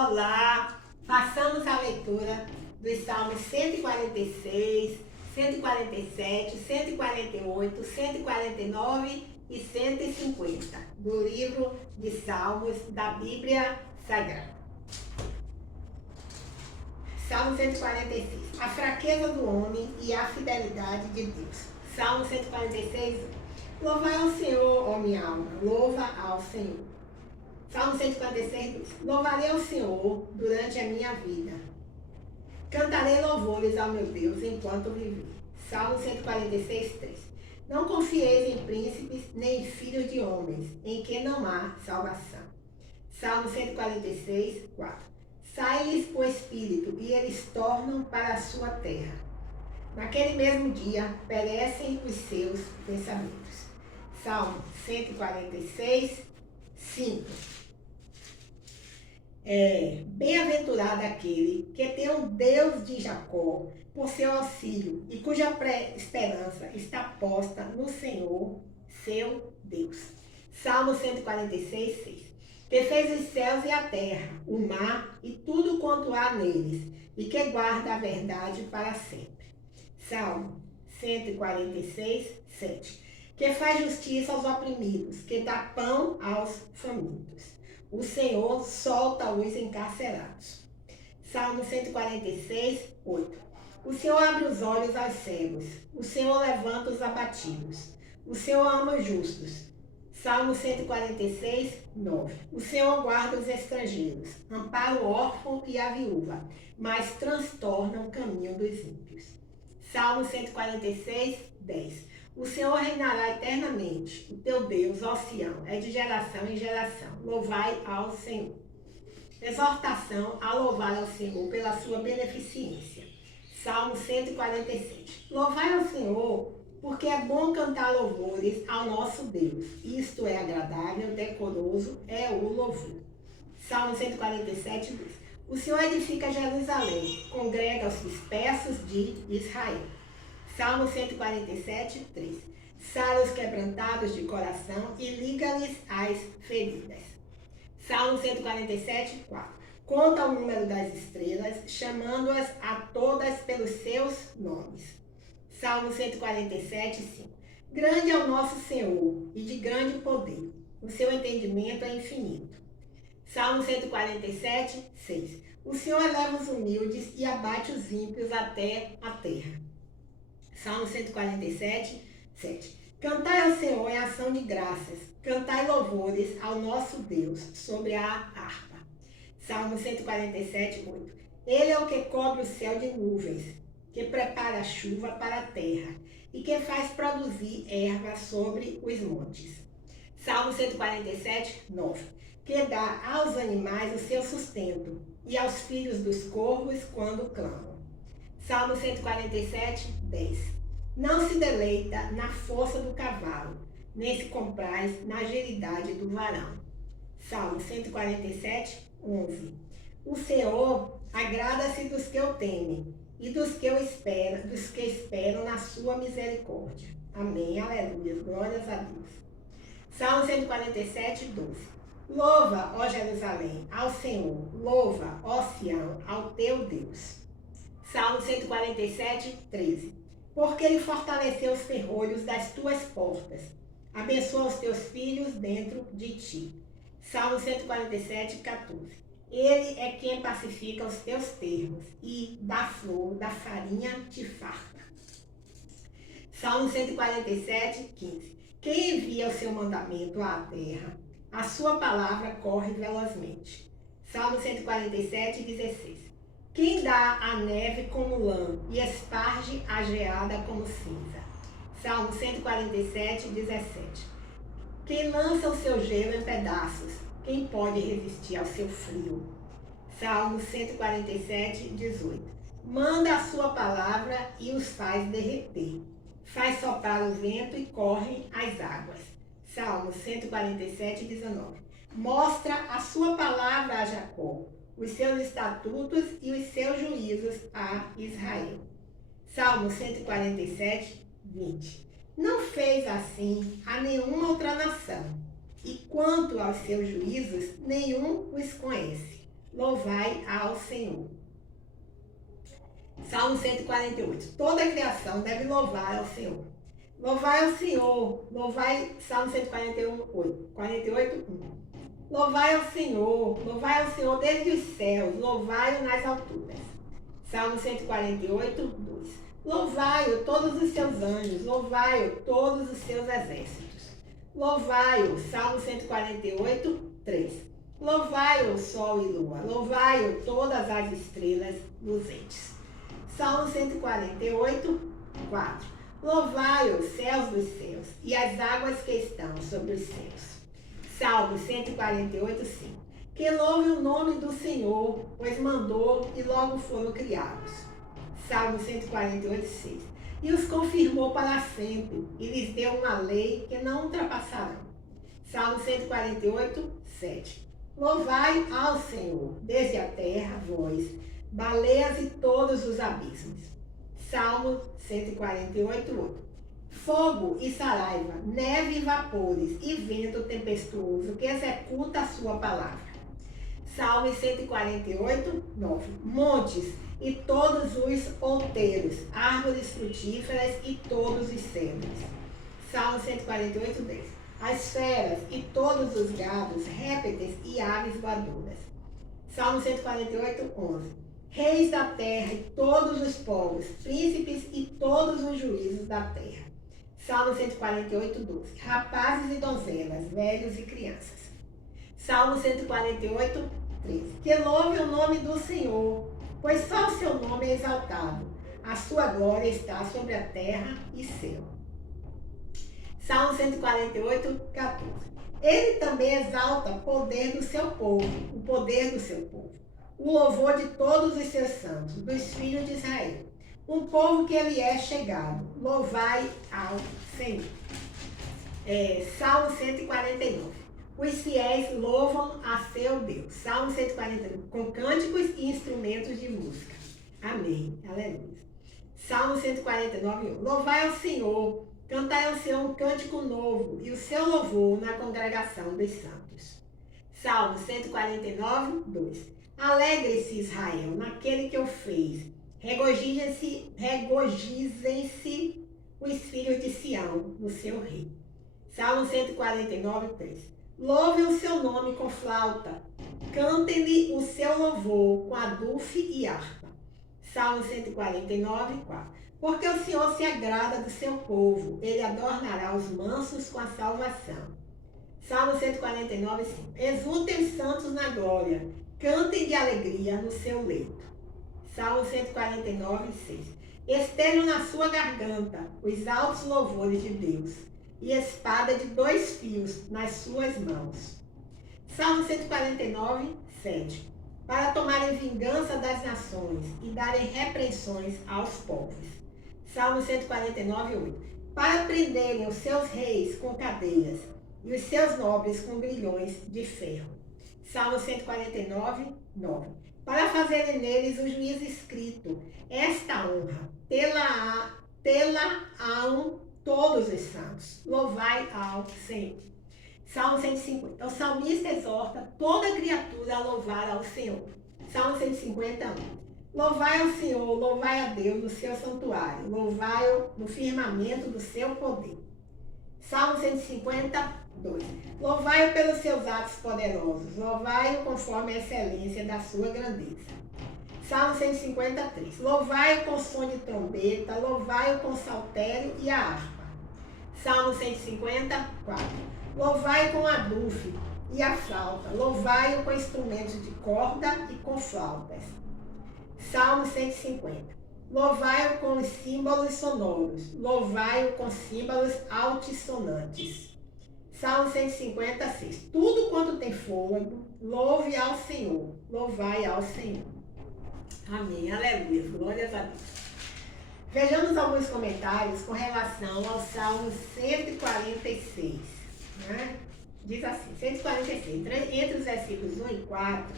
Olá, façamos a leitura dos Salmos 146, 147, 148, 149 e 150 do livro de Salmos da Bíblia Sagrada. Salmo 146, a fraqueza do homem e a fidelidade de Deus. Salmo 146, louvai ao Senhor, ó minha alma, louva ao Senhor. Salmo 146, 2. Louvarei ao Senhor durante a minha vida. Cantarei louvores ao meu Deus enquanto viver. Salmo 146, 3. Não confieis em príncipes, nem em filhos de homens, em que não há salvação. Salmo 146, 4. Sai-lhes o espírito, e eles tornam para a sua terra. Naquele mesmo dia, perecem os seus pensamentos. Salmo 146, 5. Bem-aventurado aquele que tem o Deus de Jacó por seu auxílio e cuja esperança está posta no Senhor, seu Deus. Salmo 146, 6. Que fez os céus e a terra, o mar e tudo quanto há neles, e que guarda a verdade para sempre. Salmo 146, 7. Que faz justiça aos oprimidos, que dá pão aos famintos. O Senhor solta os encarcerados. Salmo 146, 8. O Senhor abre os olhos aos cegos. O Senhor levanta os abatidos. O Senhor ama os justos. Salmo 146, 9. O Senhor guarda os estrangeiros, ampara o órfão e a viúva, mas transtorna o caminho dos ímpios. Salmo 146, 10. O Senhor reinará eternamente. O teu Deus, ó Sião, é de geração em geração. Louvai ao Senhor. Exortação a louvar ao Senhor pela sua beneficência. Salmo 147. Louvai ao Senhor, porque é bom cantar louvores ao nosso Deus. Isto é agradável, decoroso é o louvor. Salmo 147, 2. O Senhor edifica Jerusalém, congrega os dispersos de Israel. Salmo 147, 3. Sara os quebrantados de coração e liga-lhes as feridas. Salmo 147, 4. Conta o número das estrelas, chamando-as a todas pelos seus nomes. Salmo 147, 5. Grande é o nosso Senhor e de grande poder. O seu entendimento é infinito. Salmo 147, 6. O Senhor eleva os humildes e abate os ímpios até a terra. Salmo 147, 7. Cantai ao Senhor em ação de graças. Cantai louvores ao nosso Deus sobre a harpa. Salmo 147, 8. Ele é o que cobre o céu de nuvens, que prepara a chuva para a terra e que faz produzir erva sobre os montes. Salmo 147, 9. Que dá aos animais o seu sustento e aos filhos dos corvos quando clamam. Salmo 147, 10. Não se deleita na força do cavalo, nem se compraz na agilidade do varão. Salmo 147, 11. O Senhor agrada-se dos que o temem e dos que esperam na sua misericórdia. Amém, aleluia, glórias a Deus. Salmo 147, 12. Louva, ó Jerusalém, ao Senhor, louva, ó Sião, ao teu Deus. Salmo 147, 13. Porque ele fortaleceu os ferrolhos das tuas portas, abençoa os teus filhos dentro de ti. Salmo 147, 14. Ele é quem pacifica os teus termos e da flor da farinha te farta. Salmo 147, 15. Quem envia o seu mandamento à terra, a sua palavra corre velozmente. Salmo 147, 16. Quem dá a neve como lã e esparge a geada como cinza. Salmo 147, 17. Quem lança o seu gelo em pedaços, quem pode resistir ao seu frio? Salmo 147, 18. Manda a sua palavra e os faz derreter. Faz soprar o vento e correm as águas. Salmo 147, 19. Mostra a sua palavra a Jacó, os seus estatutos e os seus juízos a Israel. Salmo 147, 20. Não fez assim a nenhuma outra nação, e quanto aos seus juízos, nenhum os conhece. louvai ao Senhor. Salmo 148. Toda a criação deve louvar ao Senhor. Louvai ao Senhor, louvai, Salmo 148, 1. Louvai ao Senhor desde os céus, louvai-o nas alturas. Salmo 148, 2. Louvai-o todos os seus anjos, louvai-o todos os seus exércitos. Louvai-o, Salmo 148, 3. Louvai-o sol e lua, louvai-o todas as estrelas luzentes. Salmo 148, 4. Louvai os céus dos céus e as águas que estão sobre os céus. Salmo 148, 5. Que louve o nome do Senhor, pois mandou e logo foram criados. Salmo 148, 6. E os confirmou para sempre, e lhes deu uma lei que não ultrapassarão. Salmo 148, 7. Louvai ao Senhor, desde a terra, vós, baleias e todos os abismos. Salmo 148, 8. Fogo e saraiva, neve e vapores, e vento tempestuoso que executa a sua palavra. Salmo 148, 9. Montes e todos os outeiros, árvores frutíferas e todos os cedros. Salmo 148, 10. As feras e todos os gados, répteis e aves voadoras. Salmo 148, 11. Reis da terra e todos os povos, príncipes e todos os juízos da terra. Salmo 148, 12. Rapazes e donzelas, velhos e crianças. Salmo 148, 13. Que louve o nome do Senhor, pois só o seu nome é exaltado. A sua glória está sobre a terra e céu. Salmo 148, 14. Ele também exalta o poder do seu povo, o poder do seu povo. O louvor de todos os seus santos, dos filhos de Israel. Um povo que ele é chegado. Louvai ao Senhor. Salmo 149. Os fiéis louvam a seu Deus. Salmo 149. Com cânticos e instrumentos de música. Amém. Aleluia. Salmo 149. Louvai ao Senhor. Cantai ao Senhor um cântico novo e o seu louvor na congregação dos santos. Salmo 149, 2. Alegre-se Israel naquele que o fez. Regozijem-se os filhos de Sião no seu rei. Salmo 149, 3. Louve o seu nome com flauta. Cantem-lhe o seu louvor com adufe e harpa. Salmo 149, 4. Porque o Senhor se agrada do seu povo. Ele adornará os mansos com a salvação. Salmo 149, 5. Exultem os santos na glória. Cantem de alegria no seu leito. Salmo 149, 6. Estejam na sua garganta os altos louvores de Deus, e espada de 2 fios nas suas mãos. Salmo 149, 7. Para tomarem vingança das nações e darem repreensões aos povos. Salmo 149, 8. Para prenderem os seus reis com cadeias e os seus nobres com grilhões de ferro. Salmo 149, 9. Para fazerem neles o juízo escrito, esta honra, tê-la-ão todos os santos. Louvai ao Senhor. Salmo 150. O salmista exorta toda criatura a louvar ao Senhor. Salmo 151. Louvai ao Senhor, louvai a Deus no seu santuário, louvai-o no firmamento do seu poder. Salmo 152. Louvai-o pelos seus atos poderosos, louvai-o conforme a excelência da sua grandeza. Salmo 153. Louvai-o com som de trombeta, louvai-o com saltério e a harpa. Salmo 154. Louvai-o com adufe e a flauta, louvai-o com instrumentos de corda e com flautas. Salmo 150. Louvai-o com os símbolos sonoros, louvai-o com símbolos altissonantes. Salmo 156. Tudo quanto tem fôlego, louve ao Senhor, louvai ao Senhor. Amém, aleluia, glórias a Deus. Vejamos alguns comentários com relação ao Salmo 146. Né? Diz assim, 146, entre os versículos 1 e 4,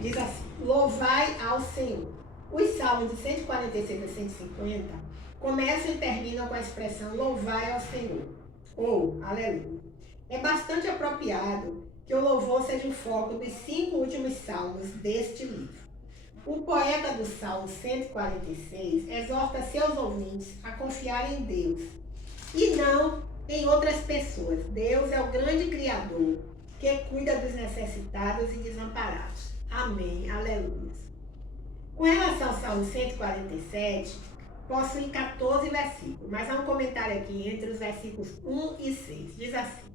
diz assim, louvai ao Senhor. Os salmos de 146 a 150 começam e terminam com a expressão louvai ao Senhor, ou aleluia. É bastante apropriado que que o louvor seja o foco dos 5 últimos salmos deste livro. O poeta do Salmo 146 exorta seus ouvintes a confiar em Deus e não em outras pessoas. Deus é o grande Criador que cuida dos necessitados e desamparados. Amém. Aleluia. Com relação ao Salmo 147, possui 14 versículos, mas há um comentário aqui entre os versículos 1 e 6. Diz assim: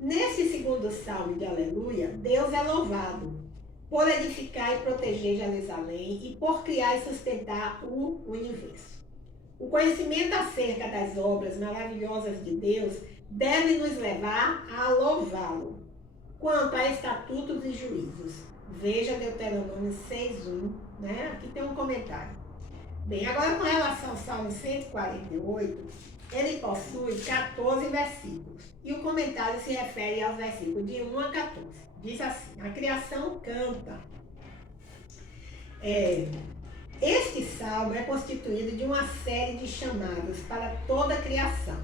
nesse segundo salmo de aleluia, Deus é louvado por edificar e proteger Jerusalém e por criar e sustentar o universo. O conhecimento acerca das obras maravilhosas de Deus deve nos levar a louvá-lo. Quanto a estatutos e juízos, veja Deuteronômio 6:1, né? Aqui tem um comentário. Bem, agora com relação ao Salmo 148, ele possui 14 versículos. E o comentário se refere aos versículos de 1 a 14. Diz assim: a criação canta. Este salmo é constituído de uma série de chamados para toda a criação,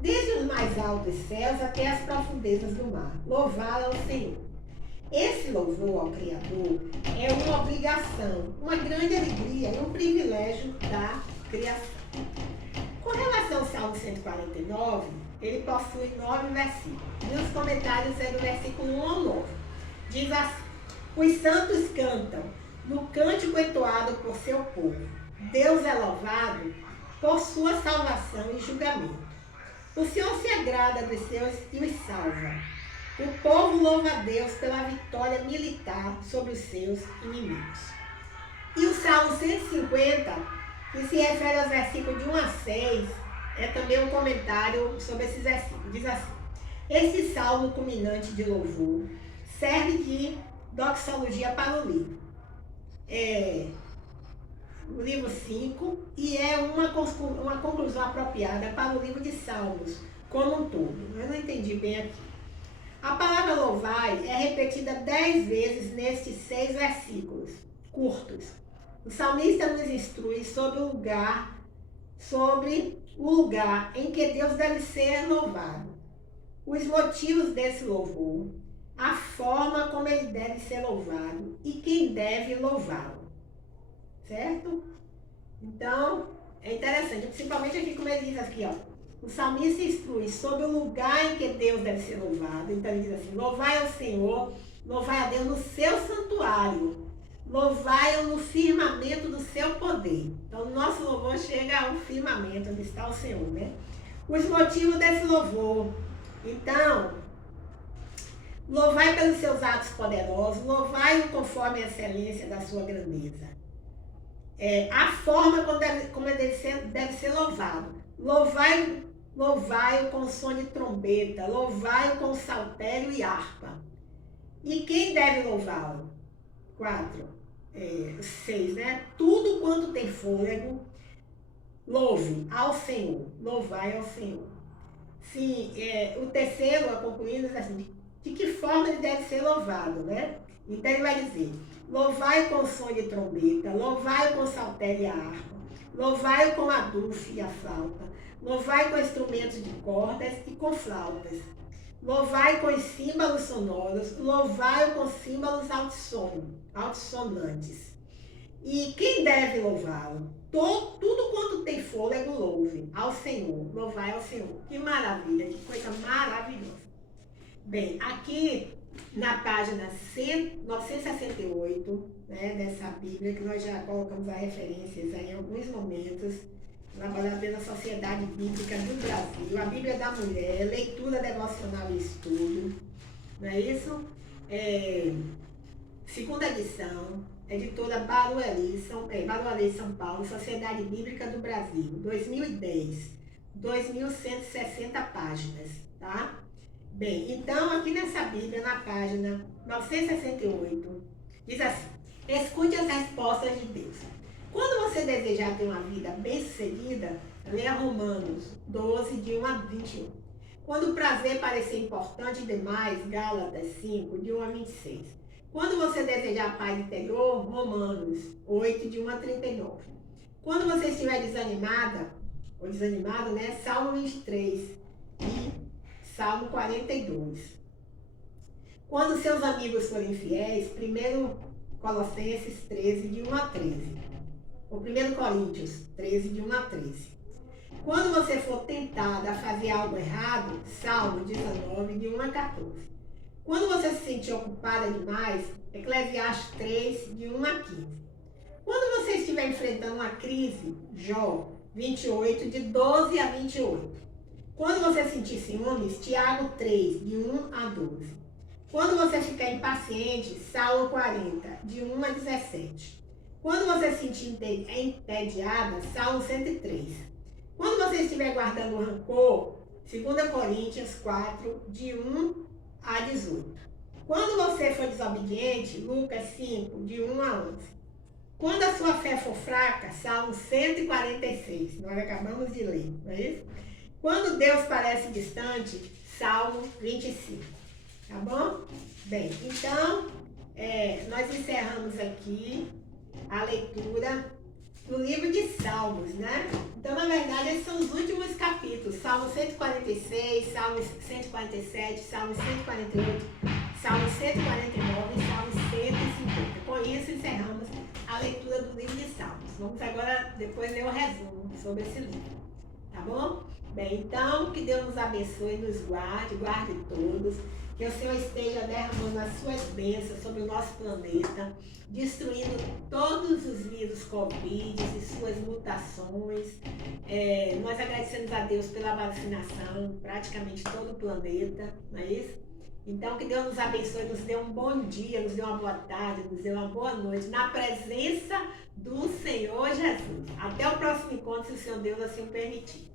desde os mais altos céus até as profundezas do mar. Louvá-lo ao Senhor. Esse louvor ao Criador é uma obrigação, uma grande alegria e um privilégio da criação. Com relação ao Salmo 149, ele possui 9 versículos. E os comentários é do versículo 1 ao 9. Diz assim: os santos cantam no cântico entoado por seu povo. Deus é louvado por sua salvação e julgamento. O Senhor se agrada dos seus e os salva. O povo louva a Deus pela vitória militar sobre os seus inimigos. E o Salmo 150, que se refere aos versículos de 1 a 6, é também um comentário sobre esses versículos. Diz assim: esse salmo culminante de louvor serve de doxologia para o livro. O livro 5, e é uma conclusão apropriada para o livro de Salmos como um todo. Eu não entendi bem aqui. A palavra louvai é repetida 10 vezes nestes 6 versículos curtos. O salmista nos instrui sobre o lugar em que Deus deve ser louvado, os motivos desse louvor, a forma como ele deve ser louvado e quem deve louvá-lo. Certo? Então, é interessante, principalmente aqui como ele diz aqui, ó. O salmista instrui sobre o lugar em que Deus deve ser louvado. Então ele diz assim: louvai ao Senhor, louvai a Deus no seu santuário, louvai-o no firmamento do seu poder. Então o nosso louvor chega ao firmamento onde está o Senhor, né? Os motivos desse louvor. Então, louvai pelos seus atos poderosos, louvai-o conforme a excelência da sua grandeza. A forma como ele deve ser louvado. Louvai-o com som de trombeta, louvai-o com saltério e harpa. E quem deve louvá-lo? 6, né? Tudo quanto tem fôlego, louve ao Senhor, louvai ao Senhor. Sim, o terceiro, a concluindo, diz assim: de que forma ele deve ser louvado, né? Então ele vai dizer: louvai com som de trombeta, louvai com saltério e a harpa, louvai com a dufe e a flauta, louvai com instrumentos de cordas e com flautas, louvai com os símbolos sonoros, louvai com símbolos altissonantes. E quem deve louvá-lo? Tudo quanto tem fôlego, louve ao Senhor, louvai ao Senhor. Que maravilha, que coisa maravilhosa. Bem, aqui na página 968, né, dessa Bíblia, que nós já colocamos as referências aí em alguns momentos, elaborada pela Sociedade Bíblica do Brasil, a Bíblia da Mulher, leitura devocional e estudo, não é isso? Segunda edição, editora Barueri, São Paulo, Sociedade Bíblica do Brasil, 2010, 2.160 páginas, tá? Bem, então aqui nessa Bíblia, na página 968, diz assim: escute as respostas de Deus. Quando você desejar ter uma vida bem-sucedida, leia Romanos 12, de 1 a 21. Quando o prazer parecer importante demais, Gálatas 5, de 1 a 26. Quando você desejar paz interior, Romanos 8, de 1 a 39. Quando você estiver desanimada, ou desanimado, né? Salmo 23 e Salmo 42. Quando seus amigos forem infiéis, 1 Colossenses 13, de 1 a 13. Ou 1 Coríntios 13, de 1 a 13. Quando você for tentado a fazer algo errado, Salmo 19, de 1 a 14. Quando você se sentir ocupada demais, Eclesiastes 3, de 1 a 15. Quando você estiver enfrentando uma crise, Jó 28, de 12 a 28. Quando você sentir ciúmes, Tiago 3, de 1 a 12. Quando você ficar impaciente, Salmo 40, de 1 a 17. Quando você se sentir entediada, Salmo 103. Quando você estiver guardando rancor, 2 Coríntios 4, de 1 a 18. Quando você for desobediente, Lucas 5, de 1 a 11. Quando a sua fé for fraca, Salmo 146, nós acabamos de ler, não é isso? Quando Deus parece distante, Salmo 25, tá bom? Bem, então, nós encerramos aqui a leitura do livro de Salmos, né? Então, na verdade, esses são os últimos capítulos, Salmo 146, Salmo 147, Salmo 148, Salmo 149 e Salmo 150. Com isso, encerramos a leitura do livro de Salmos. Vamos agora, depois, ler o resumo sobre esse livro, tá bom? Bem, então, que Deus nos abençoe, nos guarde, guarde todos, que o Senhor esteja derramando as suas bênçãos sobre o nosso planeta, destruindo todos os vírus Covid e suas mutações. Nós agradecemos a Deus pela vacinação, praticamente todo o planeta, não é isso? Então, que Deus nos abençoe, nos dê um bom dia, nos dê uma boa tarde, nos dê uma boa noite, na presença do Senhor Jesus. Até o próximo encontro, se o Senhor Deus assim o permitir.